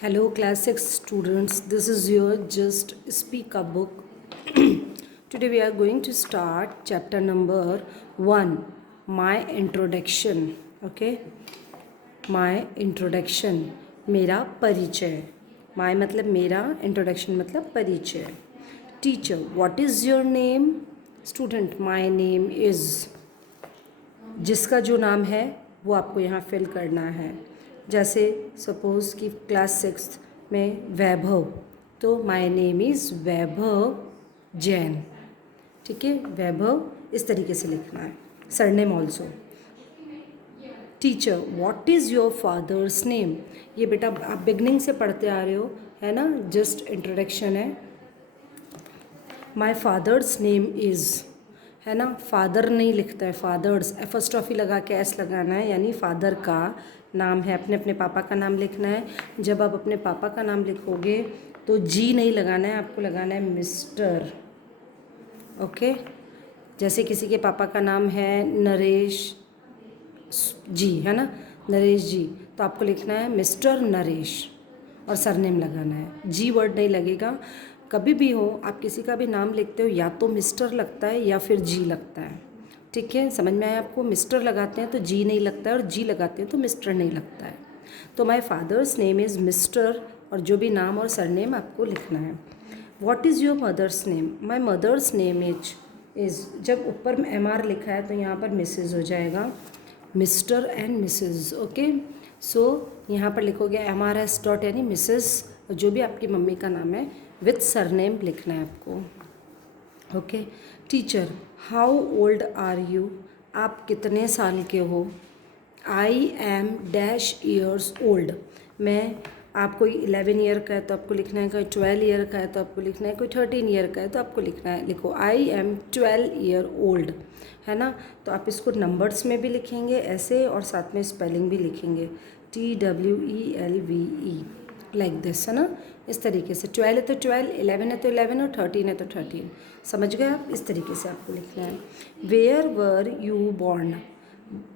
Hello, class 6 students. This is your Just Speak Up book. Today we are going to start chapter number 1, My Introduction. Okay? My Introduction. मेरा परिचय. My मतलब मेरा, introduction मतलब परिचय. Teacher, what is your name? Student, my name is. जिसका जो नाम है वो आपको यहाँ फिल करना है. जैसे सपोज़ कि क्लास 6 में वैभव, तो माय नेम इज़ वैभव जैन. ठीक है, वैभव इस तरीके से लिखना है. Surname also. Teacher, what is your father's name? ये बेटा आप बिगनिंग से पढ़ते आ रहे हो, है ना, जस्ट इंट्रोडक्शन है. माय फादर्स नेम इज़, है ना, फादर नहीं लिखता है, फादर्स एफस्ट्रॉफी लगा के एस लगाना है, यानी फादर का नाम है. अपने अपने पापा का नाम लिखना है. जब आप अपने पापा का नाम लिखोगे तो जी नहीं लगाना है, आपको लगाना है मिस्टर. ओके, जैसे किसी के पापा का नाम है नरेश जी, है ना, नरेश जी, तो आपको लिखना है मिस्टर नरेश और सरनेम लगाना है. जी वर्ड नहीं लगेगा. कभी भी हो आप किसी का भी नाम लिखते हो, या तो मिस्टर लगता है या फिर जी लगता है. ठीक है, समझ में आया आपको? मिस्टर लगाते हैं तो जी नहीं लगता है, और जी लगाते हैं तो मिस्टर नहीं लगता है. तो my father's name is mister, और जो भी नाम और सरनेम आपको लिखना है. What is your mother's name? My mother's name is, जब ऊपर में MR लिखा है तो यहाँ पर मिसेज हो जाएगा, मिस्टर एंड मिसेज. ओके, सो यहाँ पर लिखोगे MRS डॉट यानी मिसेस, जो भी आपकी मम्मी का नाम है विथ सरनेम लिखना है आपको. Okay. Teacher, how old are you? आप कितने साल के हो? I am dash years old. मैं, आप कोई 11 ईयर का है तो आपको लिखना है, कोई 12 ईयर का है तो आपको लिखना है, कोई 13 ईयर का है तो आपको लिखना है, लिखो आई एम 12 ईयर ओल्ड, है ना. तो आप इसको नंबर्स में भी लिखेंगे ऐसे, और साथ में स्पेलिंग भी लिखेंगे, TWELVE लाइक दिस, है ना, इस तरीके से. 12 है तो 12, 11 है तो 11, और 13 है तो 13. समझ गए आप? इस तरीके से आपको लिखना है. Where were you born?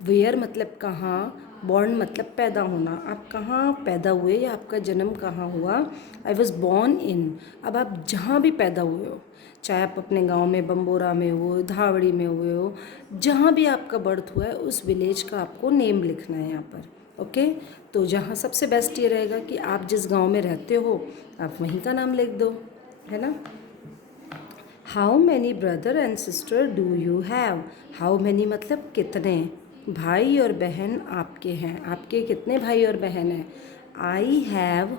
Where मतलब कहाँ, बॉर्न मतलब पैदा होना. आप कहाँ पैदा हुए या आपका जन्म कहाँ हुआ? I was born in. अब आप जहाँ भी पैदा हुए हो, चाहे आप अपने गांव में बम्बोरा में हो, धावड़ी में हुए हो, जहाँ भी आपका बर्थ हुआ है उस विलेज का आपको नेम लिखना है यहाँ पर. ओके, तो जहाँ सबसे बेस्ट ये रहेगा कि आप जिस गांव में रहते हो आप वहीं का नाम लिख दो, है ना. How many brother and sister do you have? How many मतलब कितने भाई और बहन आपके हैं. आपके कितने भाई और बहन हैं? आई हैव,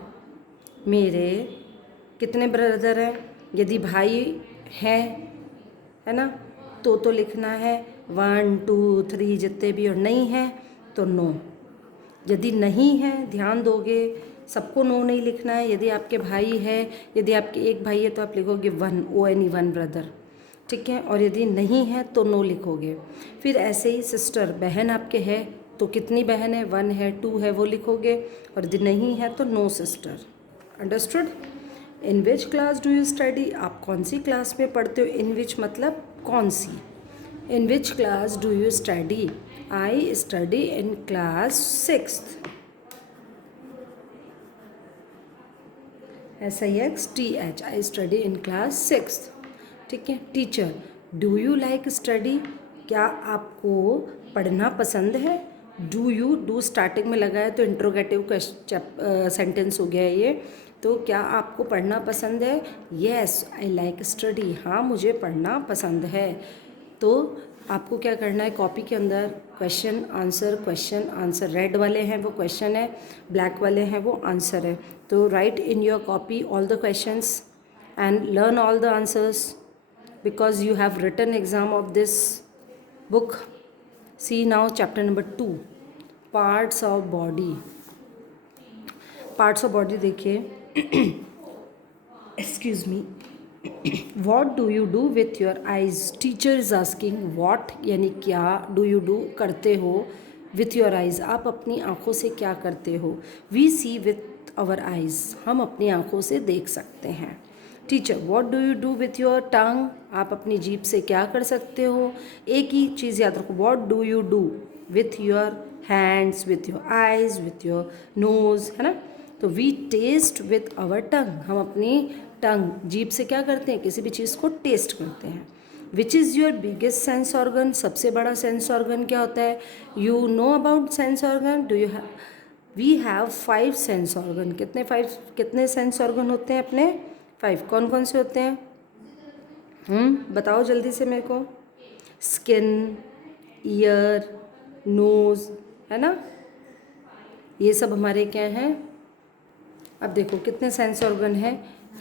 मेरे कितने ब्रदर हैं. यदि भाई हैं, है ना, तो लिखना है 1 2 3 जितने भी, और नहीं है तो नो. यदि नहीं है, ध्यान दोगे, सबको नो नहीं लिखना है. यदि आपके भाई है, यदि आपके एक भाई है तो आप लिखोगे 1, ONE 1 ब्रदर. ठीक है, और यदि नहीं है तो नो लिखोगे. फिर ऐसे ही सिस्टर, बहन आपके है तो कितनी बहन है, 1 है 2 है वो लिखोगे, और यदि नहीं है तो no sister. Understood? In which class do you study? आप कौन सी क्लास में पढ़ते हो? इन विच मतलब कौन सी. In which class do you study? I study in class 6th. SIXTH, I study in class 6th. ठीक है. Teacher, do you like study? क्या आपको पढ़ना पसंद है? डू यू, डू स्टार्टिंग में लगा है तो इंट्रोगेटिव सेंटेंस हो गया है ये. तो क्या आपको पढ़ना पसंद है? Yes I like study. हाँ, मुझे पढ़ना पसंद है. तो आपको क्या करना है, कॉपी के अंदर क्वेश्चन आंसर, रेड वाले हैं वो क्वेश्चन है, ब्लैक वाले हैं वो आंसर है. तो write in your copy all the questions and learn all the answers, because you have written exam of this book. See now chapter number 2, parts of body. Parts of body देखिए. Excuse me. What do you do with your eyes? Teacher is asking what यानी क्या, do you do करते हो, with your eyes आप अपनी आँखों से क्या करते हो. We see with our eyes, हम अपनी आँखों से देख सकते हैं. Teacher, what do you do with your tongue? आप अपनी जीभ से क्या कर सकते हो. एक ही चीज़ याद रखो, what do you do with your hands, with your eyes, with your nose, है ना. तो we taste with our tongue, हम अपनी टंग जीभ से क्या करते हैं, किसी भी चीज़ को टेस्ट करते हैं। Which is your biggest sense organ, सबसे बड़ा सेंस ऑर्गन क्या होता है। You know about sense organ, do you have, we have 5 sense organ. कितने सेंस ऑर्गन होते हैं अपने, 5। कौन कौन से होते हैं, बताओ जल्दी से मेरे को। स्किन, ईयर, नोज़, है ना, ये सब हमारे क्या हैं। अब देखो कितने सेंस ऑर्गन है,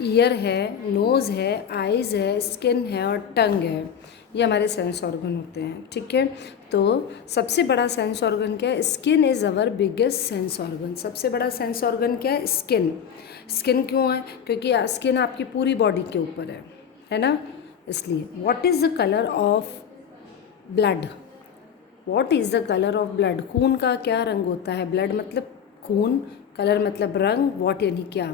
ईयर है, नोज़ है, आइज़ है, स्किन है और टंग है, ये हमारे सेंस ऑर्गन होते हैं। ठीक है, तो सबसे बड़ा सेंस ऑर्गन क्या है, skin is our biggest sense organ. सबसे बड़ा सेंस ऑर्गन क्या है, स्किन। स्किन क्यों है, क्योंकि स्किन आपकी पूरी बॉडी के ऊपर है ना, इसलिए। What is the colour of blood, what is the colour of blood, खून का क्या रंग होता है। ब्लड मतलब खून, कलर मतलब रंग, व्हाट यानी क्या,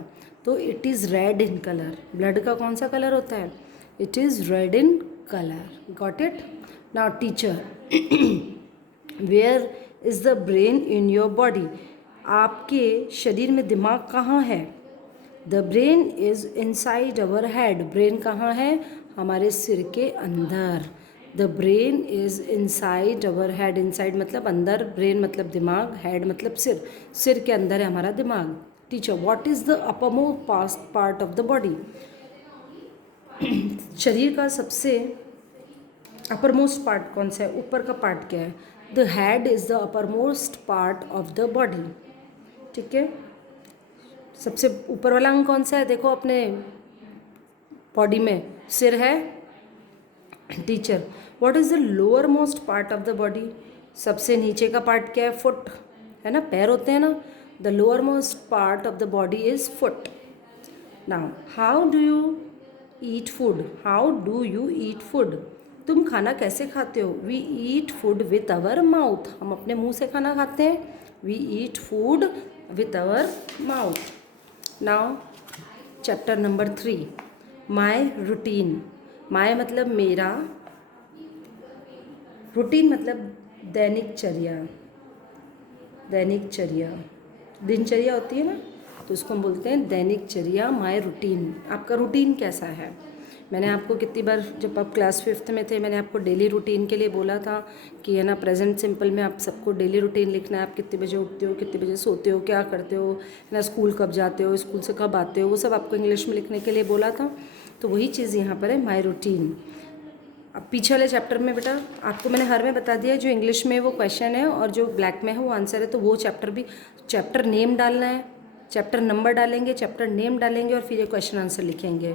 तो it is red in colour. Blood का कौन सा कलर होता है, it is red in colour. Got it. Now teacher, where is the brain in your body, आपके शरीर में दिमाग कहाँ है। The brain is inside our head, brain कहाँ है, हमारे सिर के अंदर। The brain is inside our head, inside मतलब अंदर, ब्रेन मतलब दिमाग, हेड मतलब सिर, सिर के अंदर है हमारा दिमाग। Teacher, what is the uppermost part of the body, शरीर का सबसे अपरमोस्ट पार्ट कौन सा है, ऊपर का पार्ट क्या है। The head is the uppermost part of the body. ठीक है, सबसे ऊपर वाला अंग कौन सा है, देखो अपने बॉडी में सिर है। Teacher, what is the lower most part of the body, सबसे नीचे का पार्ट क्या है, फुट, है ना, पैर होते हैं ना। The lower most part of the body is foot. Now how do you eat food, how do you eat food, तुम खाना कैसे खाते हो। We eat food with our mouth, हम अपने मुंह से खाना खाते हैं। We eat food with our mouth. Now chapter number 3, my routine. My मतलब मेरा, रूटीन मतलब दैनिकचर्या, दैनिकचर्या, दिनचर्या होती है ना, तो उसको हम बोलते हैं दैनिकचर्या, माय रूटीन। आपका रूटीन कैसा है। मैंने आपको कितनी बार, जब आप क्लास 5th में थे, मैंने आपको डेली रूटीन के लिए बोला था कि है ना, प्रेजेंट सिंपल में आप सबको डेली रूटीन लिखना है। आप कितने बजे उठते हो, कितने बजे सोते हो, क्या करते हो, है ना, स्कूल कब जाते हो, स्कूल से कब आते हो, वो सब आपको इंग्लिश में लिखने के लिए बोला था। तो वही चीज़ यहाँ पर है, माय रूटीन। अब पीछे वाले चैप्टर में बेटा आपको मैंने हर में बता दिया, जो इंग्लिश में वो क्वेश्चन है और जो ब्लैक में है वो आंसर है। तो वो चैप्टर भी, चैप्टर नेम डालना है, चैप्टर नंबर डालेंगे, चैप्टर नेम डालेंगे और फिर ये क्वेश्चन आंसर लिखेंगे।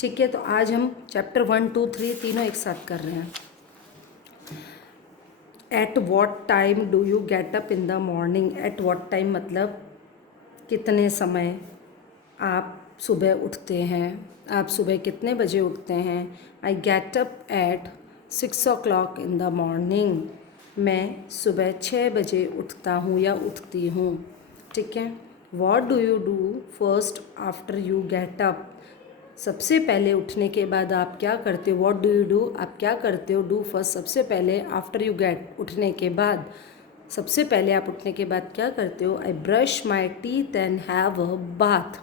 ठीक है, तो आज हम चैप्टर 1, 2, 3 तीनों एक साथ कर रहे हैं। At what time do you get up in the morning, at what time मतलब कितने समय आप सुबह उठते हैं, आप सुबह कितने बजे उठते हैं। I get up at 6 o'clock in the morning, मैं सुबह 6 बजे उठता हूँ या उठती हूँ। ठीक है, what do you do first after you get up, सबसे पहले उठने के बाद आप क्या करते हो। वॉट डू यू डू, आप क्या करते हो। डू फर्स्ट सबसे पहले, आफ्टर यू गेट उठने के बाद, सबसे पहले आप उठने के बाद क्या करते हो। I brush my teeth and have a bath,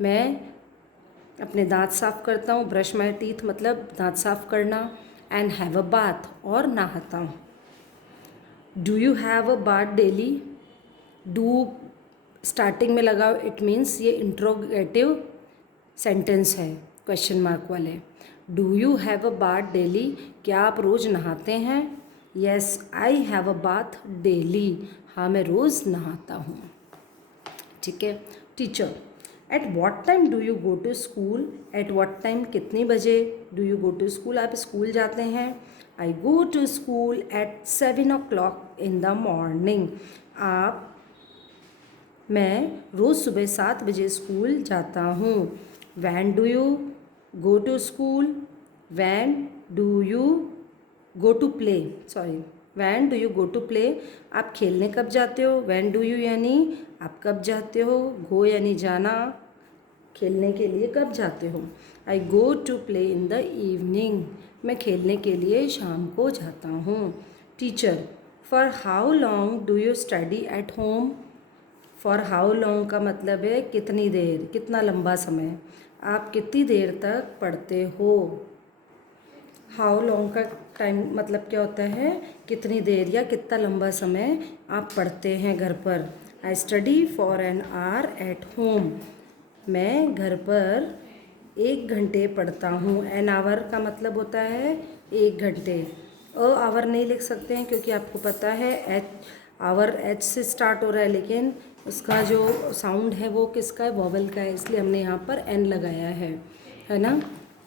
मैं अपने दांत साफ करता हूँ। ब्रश माई टीथ मतलब दांत साफ करना, एंड हैव अ बाथ और नहाता हूँ। Do you have a bath daily, do starting में लगाओ, इट मीन्स ये इंट्रोगेटिव सेंटेंस है क्वेश्चन मार्क वाले। Do you have a bath daily, क्या आप रोज़ नहाते हैं। Yes I have a bath daily, हाँ मैं रोज़ नहाता हूँ। ठीक है। Teacher, at what time do you go to school, at what time कितने बजे do you go to school, आप स्कूल जाते हैं। आई go to school at 7 o'clock in the morning, मैं रोज़ सुबह 7 बजे स्कूल जाता हूँ। When do you go to school, when do you go to play, sorry, when do you go to play, आप खेलने कब जाते हो। वैन डू यू यानी आप कब जाते हो, गो यानी जाना, खेलने के लिए कब जाते हो। I go to play in the evening, मैं खेलने के लिए शाम को जाता हूँ। Teacher, for how long do you study at home, for how long का मतलब है कितनी देर, कितना लंबा समय, आप कितनी देर तक पढ़ते हो। हाउ लॉन्ग का टाइम मतलब क्या होता है, कितनी देर या कितना लंबा समय आप पढ़ते हैं घर पर। I study for an hour at home, मैं घर पर 1 घंटे पढ़ता हूँ। एन आवर का मतलब होता है 1 घंटे। आवर नहीं लिख सकते हैं क्योंकि आपको पता है एच, आवर एच से स्टार्ट हो रहा है, लेकिन उसका जो साउंड है वो किसका है, वॉवल का है, इसलिए हमने यहाँ पर एन लगाया है ना।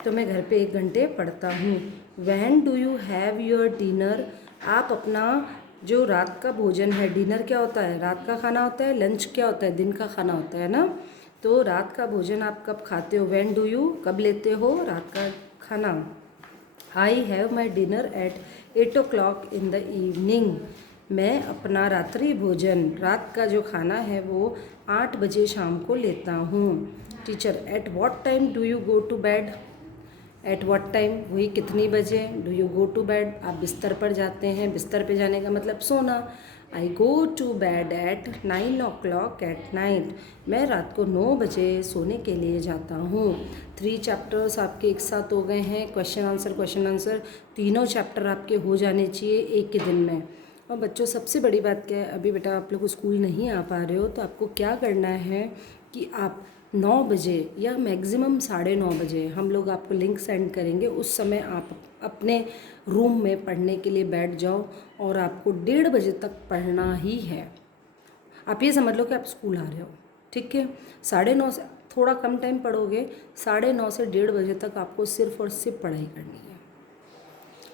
तो मैं घर पे 1 घंटे पढ़ता हूँ। When do you have your dinner, आप अपना जो रात का भोजन है, डिनर क्या होता है, रात का खाना होता है, लंच क्या होता है, दिन का खाना होता है ना। तो रात का भोजन आप कब खाते हो, व्हेन डू यू, कब लेते हो रात का खाना। I have my dinner eight 8 o'clock in the evening, मैं अपना रात्रि भोजन, रात का जो खाना है वो 8 बजे शाम को लेता हूँ। Teacher, at what time do you go to bed, at what time वही कितनी बजे, do you go to bed आप बिस्तर पर जाते हैं, बिस्तर पे जाने का मतलब सोना। I go to bed at 9 o'clock at night, मैं रात को 9 बजे सोने के लिए जाता हूँ। 3 चैप्टर्स आपके एक साथ हो गए हैं, क्वेश्चन आंसर, तीनों चैप्टर आपके हो जाने चाहिए एक ही दिन में। और बच्चों सबसे बड़ी बात क्या है, अभी बेटा आप लोग स्कूल नहीं आ पा रहे हो तो आपको क्या करना है कि आप 9 बजे या मैक्सिमम 9:30 बजे हम लोग आपको लिंक सेंड करेंगे, उस समय आप अपने रूम में पढ़ने के लिए बैठ जाओ और आपको 1:30 बजे तक पढ़ना ही है। आप ये समझ लो कि आप स्कूल आ रहे हो, ठीक है। 9:30 से थोड़ा कम टाइम पढ़ोगे, 9:30 से 1:30 बजे तक आपको सिर्फ और सिर्फ पढ़ाई करनी है।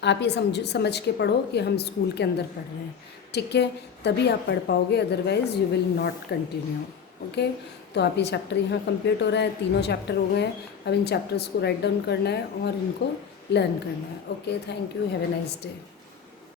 आप ये समझ के पढ़ो कि हम स्कूल के अंदर पढ़ रहे हैं, ठीक है, तभी आप पढ़ पाओगे, otherwise you will not continue. Okay, तो आप ये चैप्टर यहाँ कंप्लीट हो रहा है, तीनों चैप्टर हो गए हैं। अब इन चैप्टर्स को राइट डाउन करना है और इनको लर्न करना है। Okay, thank you, have a nice day.